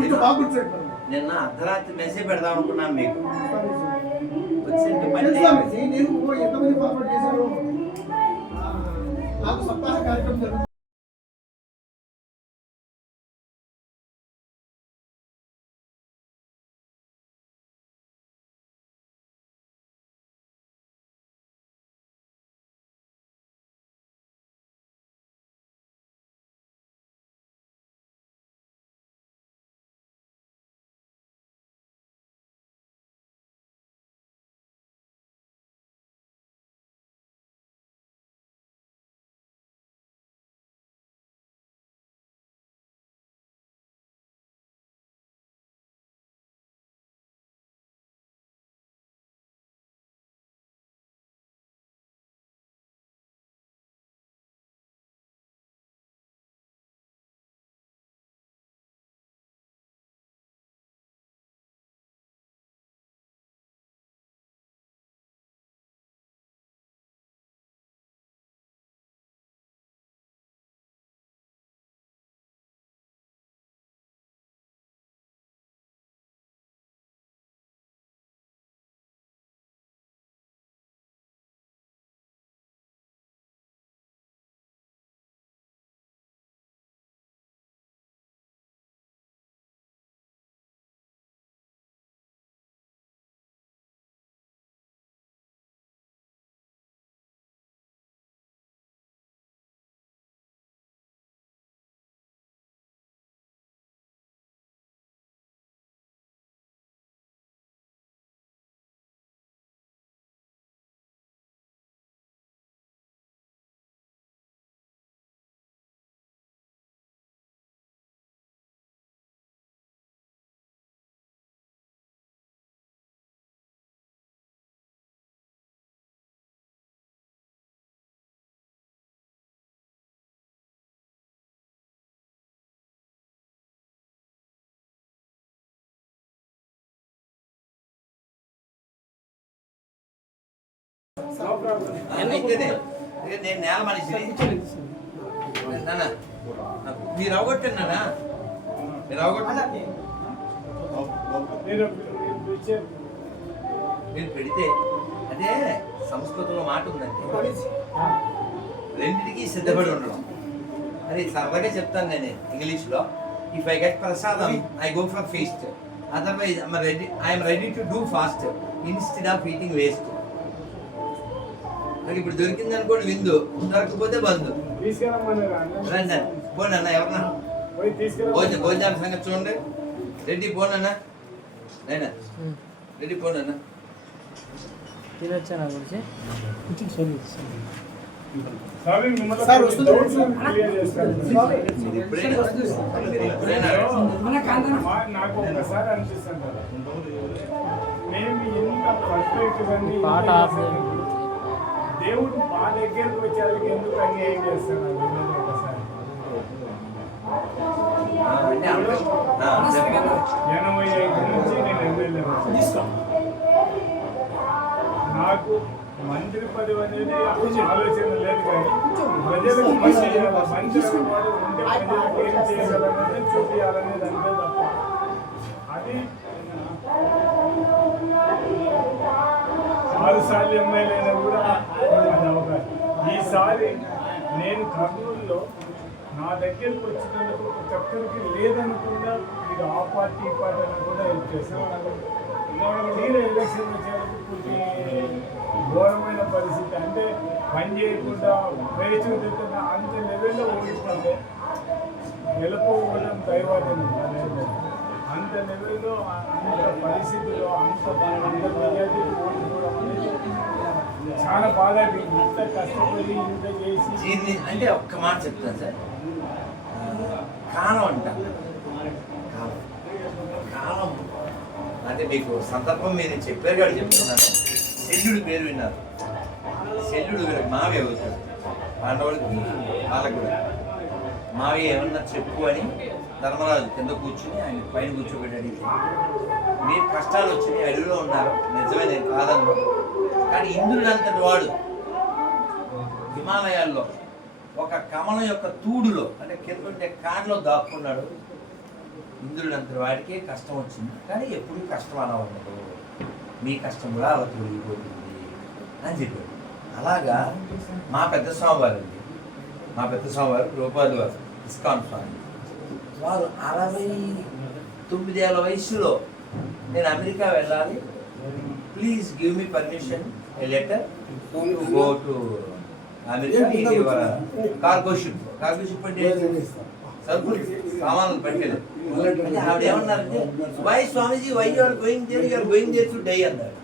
నిన్న- నిన్న అర్ధరాత్రి మెసేజ్ పెడదాం అనుకున్నాను మీకు. వచ్చింది నాకు సప్తాహ కార్యక్రమం నేను నేల మనిషిని. మీరు అవగొట్టండి మీరు అవగొట్టండి మీరు పెడితే అదే సంస్కృతంలో మాట ఉందండి. రెండింటికి సిద్ధపడి ఉండడం. అది సరదాగా చెప్తాను నేను ఇంగ్లీష్లో. If I get prasadam I go for feast otherwise ready I'm ready to do fast instead of eating waste నాకు ఇప్పుడు దొరికింది అనుకోండి విందు. దొరకకపోతే బంధు రండి పోండి అన్న ఎవరన్నా? భోజనం భోజనాల సంగతి చూడండి. రెడ్డి పోనన్నా నైనా రెడ్డి పోనన్నా గురించి నాకు ఒకసారి మేము ఎంత పాట ఆఫ్. దేవుడు మా దగ్గరకు వచ్చేందుకు ఎందుకు అన్యాయం చేస్తున్నాడు. ఎనభై ఐదు నుంచి నేను ఎమ్మెల్యే నాకు మంత్రి పదవి అనేది ఆలోచన లేదు కానీ ప్రజలకు మంచి. మంచి వాడు ఉంటే ప్రజలకు ఏం చేయగలనేది చూపించాలనేది అంతే తప్ప అది ఆరు సార్లు కూడా ఈసారి నేను కర్నూలులో నా దగ్గరికి వచ్చినందుకు ప్రతి ఒక్కరికి లేదనకుండా ఇది ఆ పార్టీ ఈ పార్టీ అనకుండా హెల్ప్ చేశాను తీరా ఎలక్షన్ వచ్చేందుకు కొంచెం ఘోరమైన పరిస్థితి. అంటే పని చేయకుండా వేచి తింటున్న అంత లెవెల్లో ఓడిస్తుంటే గెలుపు ఓడడం దైవాదం అంత లెవెల్లో అంత పరిస్థితిలో అంత అంత మెజార్టీ ఓడిపోవడం అనేది చాలా బాధ ఇంత కష్టపడి ఇంత చేసి దీన్ని అంటే ఒక్క మాట చెప్తాను సార్. కాలం అంట. కాలం కాలం అంటే మీకు సందర్భం మీరు చెప్పారు కాదు చెప్తున్నాను. శల్యుడు పేరు విన్నారు. శల్యుడు మావే మావి అవుతాడు పాండవుడికి వాళ్ళకు కూడా మావి ఏమన్నా చెప్పు అని ధర్మరాజు కింద కూర్చుని ఆయన పైన కూర్చోబెట్టి మీరు కష్టాలు వచ్చినాయి అడవిలో ఉన్నారు. నిజమే నేను కాదన్ను. కానీ ఇంద్రుడు అంతటి వాడు హిమాలయాల్లో ఒక కమలం యొక్క తూడులో అంటే కింద ఉంటే కాడలో దాక్కున్నాడు. ఇంద్రుడు అంతటి వాడికే కష్టం వచ్చింది. కానీ ఎప్పుడు కష్టం అలా ఉండదు. మీ కష్టం కూడా అలా తొలగిపోతుంది అని చెప్పాడు. అలాగా మా పెద్ద స్వామివారు అండి మా పెద్ద స్వామివారు రూపాయలు వారు ఇస్కాన్ స్వామి. వారు అరవై తొమ్మిదేళ్ళ వయసులో నేను అమెరికా వెళ్ళాలి. Please give me permission letter go to America. ఇది కార్గో షిప్ కార్గో షిప్ అంటే సరుకులు సామాన్లు అంటే ఆవిడ ఏమన్నారంటే why Swamiji why you are going there you are going there to die అన్నారు.